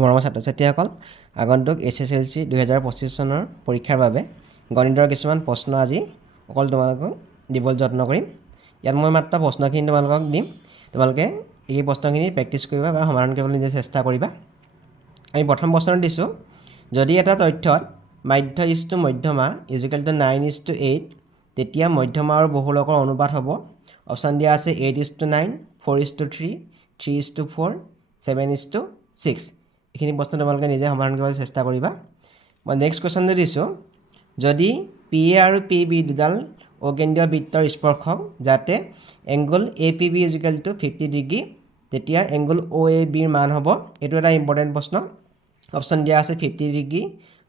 মৰমৰ ছাত্ৰ ছাত্ৰীসকল, আগন্তুক SSLC 2025 চনৰ পৰীক্ষাৰ বাবে গণিতৰ কিছুমান প্ৰশ্ন আজি অকল তোমালোকক দিবলৈ যত্ন কৰিম। ইয়াত মই মাত্ৰ প্ৰশ্নখিনি তোমালোকক দিম। তোমালোকে এই প্ৰশ্নখিনি প্ৰেক্টিছ কৰিবা বা সমাধান কৰিবলৈ নিজে চেষ্টা কৰিবা। আমি প্ৰথম প্ৰশ্নটো দিছোঁ, যদি এটা তথ্যত মাধ্য ইছটো মধ্যমা ইজুকেল টু 9:8, তেতিয়া মধ্যমা আৰু বহুলকৰ অনুপাত হ'ব। অপশ্যন দিয়া আছে 8:9, 4:3, 3:4, 7:6। এইখিনি প্ৰশ্ন তোমালোকে নিজে সমাধান কৰিবলৈ চেষ্টা কৰিবা। মই নেক্সট কুৱেশ্যনটো দিছোঁ, যদি PA আৰু PB দুডাল অকেন্দ্ৰীয় বৃত্তৰ স্পৰ্শক যাতে angle APB equal to 50 degree, তেতিয়া এংগল OABৰ মান হ'ব। এইটো এটা ইম্পৰ্টেণ্ট প্ৰশ্ন। অপশ্যন দিয়া আছে 50 degree,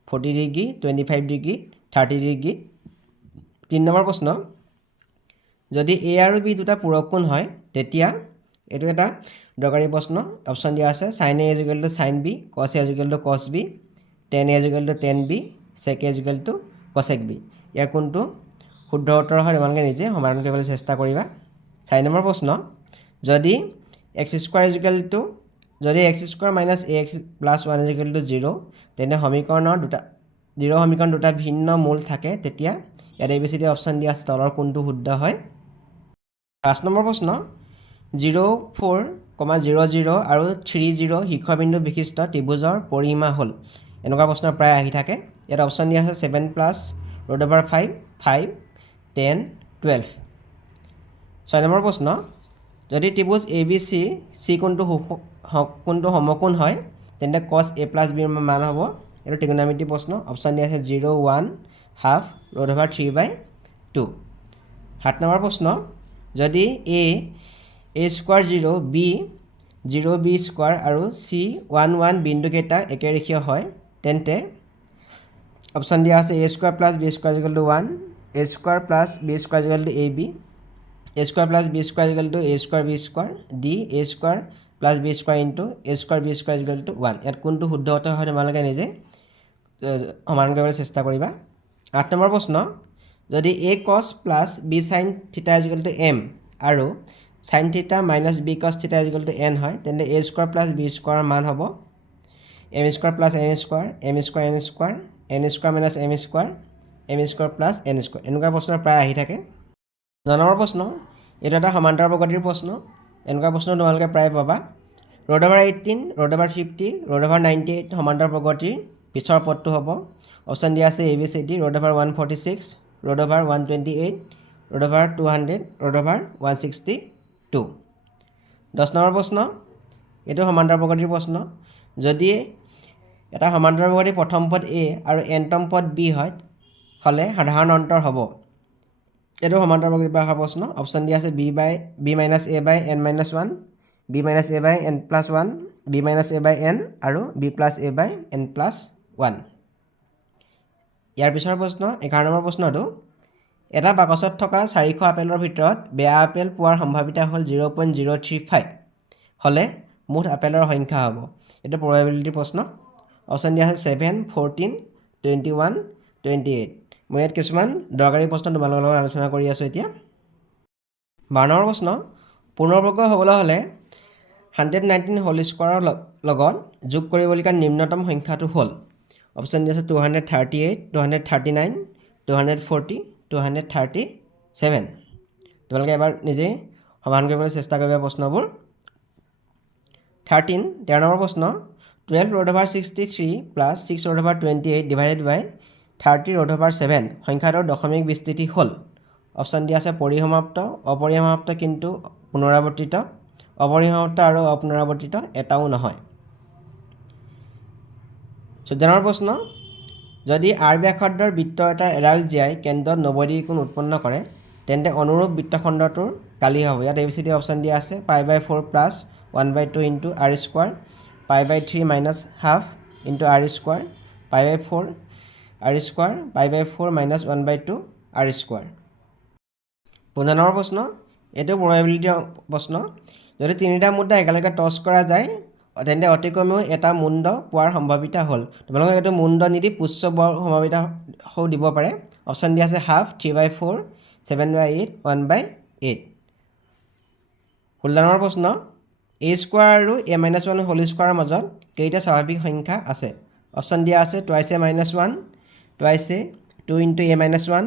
40 degree, 25 degree, 30 degree. 3 number প্ৰশ্ন, যদি A আৰু B দুটা পূৰক কোণ হয়, তেতিয়া এইটো এটা দৰকাৰী প্ৰশ্ন। অপশ্যন দিয়া আছে sin A equal to sin B, cos A equal to cos B, tan A equal to tan B, sec A equal to cosec B। ইয়াৰ কোনটো শুদ্ধ উত্তৰ হয় তোমালোকে নিজে সমাধান কৰিবলৈ চেষ্টা কৰিবা। 4 নম্বৰ প্ৰশ্ন, যদি x² equal to x² minus ax plus 1 equal to 0, তেনে সমীকৰণ দুটা ভিন্ন মূল থাকে, তেতিয়া ইয়াত ABCD অপশ্যন দিয়া আছে তলৰ কোনটো শুদ্ধ হয়। 5 নম্বৰ প্ৰশ্ন, 0, 4, 0, 0 আৰু 3, 0 শীৰ্ষবিন্দু বিশিষ্ট ত্ৰিভুজৰ পৰিসীমা হ'ল। এনেকুৱা প্ৰশ্ন প্ৰায় আহি থাকে। ইয়াত অপশ্যন দিয়া আছে 7 প্লাছ √5, 5, 10, 12। 6 নম্বৰ প্ৰশ্ন, যদি ত্ৰিভুজ ABCৰ C কোণটো সমকোণ হয়, তেন্তে cos A প্লাছ Bৰ মান হ'ব। এইটো ত্ৰিকোণমিতি প্ৰশ্ন। অপশ্যন দিয়া আছে 0, 1, হাফ √3/2। 7 নম্বৰ প্ৰশ্ন, যদি A² 0, B 0B² আৰু C 1, 1 বিন্দুকেইটা একেৰেখীয় হয়, তেন্তে অপশ্যন দিয়া আছে A² plus B² equal to 1, A² plus B² equal to AB, A² plus B² equal to A² B², D A² plus B² into A² B² equal to 1। ইয়াত কোনটো শুদ্ধ উত্তৰ হয় তোমালোকে নিজে সমাধান কৰিবলৈ চেষ্টা কৰিবা। 8 নম্বৰ প্ৰশ্ন, যদি A cos plus B sin থিটা ইজুকেল টু M আৰু sin থিটা মাইনাছ B cos থিটা ইজুকেল টু N হয়, তেন্তে A² প্লাছ B² মান হ'ব M² plus N², M² N², N² minus M², M² plus N²। এনেকুৱা প্ৰশ্ন প্ৰায় আহি থাকে। 9 নম্বৰ প্ৰশ্ন, এইটো এটা সমান্তৰ প্ৰগতিৰ প্ৰশ্ন। এনেকুৱা প্ৰশ্ন তোমালোকে প্ৰায় পাবা। √18, √50, √98 সমান্তৰ প্ৰগতিৰ পিছৰ পদটো হ'ব। অপশ্যন দিয়া আছে ABCD, √146, √128, √200, √162। 10 নম্বৰ প্ৰশ্ন, এইটো সমান্তৰ প্ৰগতিৰ প্ৰশ্ন। যদি এটা সমান্তৰ প্ৰগতিৰ প্ৰথম পদ A আৰু nতম পদ B হ'লে সাধাৰণ অন্তৰ হ'ব। এইটো সমান্তৰ প্ৰগতিৰ পৰা অহা প্ৰশ্ন। অপশ্যন দিয়া আছে B minus A by n minus 1, B minus A by n plus 1, B minus A by n আৰু B plus A by n plus 1। ইয়াৰ পিছৰ প্ৰশ্ন 11 নম্বৰ প্ৰশ্নটো, এটা বাকচত থকা 400 আপেলৰ ভিতৰত বেয়া আপেল পোৱাৰ সম্ভাৱিতা হ'ল 0.035 হ'লে মুঠ আপেলৰ সংখ্যা হ'ব। এইটো প্ৰবেবিলিটি প্ৰশ্ন। অপশ্যন দিয়া আছে 7, 14, 21, 28। মই ইয়াত কিছুমান দৰকাৰী প্ৰশ্ন তোমালোকৰ লগত আলোচনা কৰি আছোঁ এতিয়া। 12 নম্বৰ প্ৰশ্ন, পূৰ্ণবৰ্গ হ'বলৈ হ'লে 119 হোল স্কোৱাৰৰ লগত যোগ কৰিবলগীয়া নিম্নতম সংখ্যাটো হ'ল। অপশ্যন দিয়া আছে 238, 239, 240, 237। তোমালোকে এবাৰ নিজে সমাধান কৰিবলৈ চেষ্টা কৰিবা প্ৰশ্নবোৰ। 13 নম্বৰ প্ৰশ্ন, 12√63 প্লাছ 6√28 ডিভাইডেড বাই 30√7 সংখ্যাটোৰ দশমিক বিস্তৃতি হ'ল। অপশ্যন দিয়া আছে পৰিসমাপ্ত, অপৰিসমাপ্ত কিন্তু পুনৰাৱৰ্তিত, অপৰিসমাপ্ত আৰু অপুনৰাৱৰ্তিত এটাও নহয়। 14 নম্বৰ প্ৰশ্ন, যদি R ব্যাসাৰ্ধৰ বৃত্ত এটাৰ এডাল জিয়াই কেন্দ্ৰত 90 ডিগ্ৰী কোণ উৎপন্ন কৰে, তেন্তে অনুৰূপ বৃত্তখণ্ডটোৰ কালি হ'ব। ইয়াত ABCD অপশ্যন দিয়া আছে π/4 plus 1/2 into R², π/3 minus half into R², π/4 R² π/4 minus 1/2 R²। 15 number প্ৰশ্ন, এইটো প্ৰবেবিলিটি প্ৰশ্ন। যদি তিনিটা মুদ্ৰা একেলগে টছ কৰা যায়, তেন্তে অতি কমেও এটা মুণ্ড পোৱাৰ সম্ভাৱিতা হ'ল। তোমালোকে এইটো মুণ্ড নিদি পুচ্ছ পোৱাৰ সম্ভাৱিতা দিব পাৰে। অপশ্যন দিয়া আছে হাফ, 3/4, 7/8, 1/8। 16 নম্বৰ প্ৰশ্ন, এ স্কোৱাৰ আৰু এ মাইনাছ ওৱান হোল স্কোৱাৰৰ মাজত কেইটা স্বাভাৱিক সংখ্যা আছে অপশ্যন দিয়া আছে twice A minus one twice A 2 into a minus one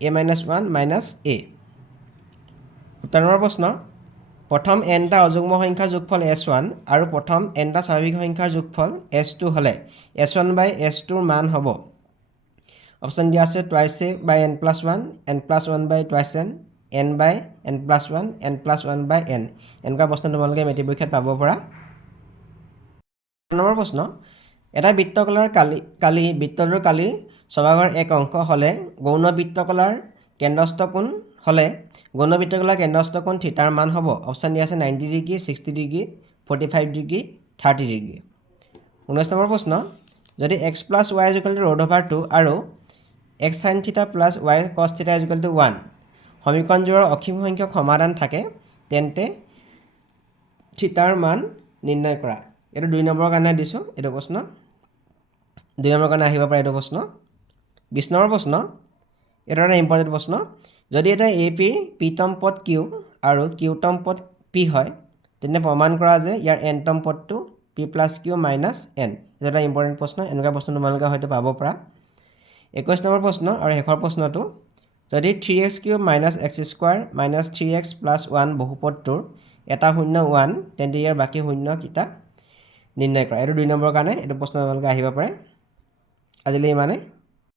A minus one minus A 7 number প্ৰশ্ন প্ৰথম nটা অযুগ্ম সংখ্যাৰ যোগফল s1 আৰু প্ৰথম nটা স্বাভাৱিক সংখ্যাৰ যোগফল s2 হ'লে s1 বাই s2ৰ মান হ'ব অপশ্যন দিয়া আছে twice a by n plus one n plus one by twice n by n plus one n plus one by n এনেকুৱা প্ৰশ্ন তোমালোকে মেট্ৰিক পৰীক্ষাত পাব পৰা নম্বৰ প্ৰশ্ন এটা বৃত্তকলাৰ বৃত্তটোৰ কালিৰ ছভাগৰ এক অংশ হ'লে গৌণ বৃত্তকলাৰ কেন্দ্ৰস্থ কোণ হ'লে গৌণ বৃত্তকলাৰ কেন্দ্ৰস্থ কোণ থিতাৰ মান হ'ব অপশ্যন দিয়া আছে 90 degree 60 degree 45 degree 30 degree 19 number প্ৰশ্ন যদি x প্লাছ y √2 আৰু x sin থিটা প্লাছ y cos থিটা 1 সমীকৰণযোৰৰ অসীম সংখ্যক সমাধান থাকে তেন্তে থিতাৰ মান নিৰ্ণয় কৰা এইটো 2 নম্বৰৰ কাৰণে দিছোঁ এইটো প্ৰশ্ন 2 নম্বৰৰ কাৰণে আহিব পাৰে এইটো প্ৰশ্ন 20 নম্বৰ প্ৰশ্ন এটা ইম্পৰ্টেণ্ট প্ৰশ্ন যদি এটা এপিৰ পিতম পদ কিউ আৰু কিউতম পদ পি হয় তেন্তে প্ৰমাণ কৰা যে ইয়াৰ এনতম পদটো P plus Q minus N এইটো এটা ইম্পৰ্টেণ্ট প্ৰশ্ন এনেকুৱা প্ৰশ্ন তোমালোকে হয়তো পাব পৰা 21 নম্বৰ প্ৰশ্ন আৰু শেষৰ প্ৰশ্নটো যদি 3x³ minus x square minus 3x plus 1 বহুপদটোৰ এটা শূন্য 1 তেন্তে ইয়াৰ বাকী শূন্য কেইটা নিৰ্ণয় কৰা এইটো 2 নম্বৰৰ কাৰণে এইটো প্ৰশ্ন তোমালোকে আহিব পাৰে আজিলৈ ইমানে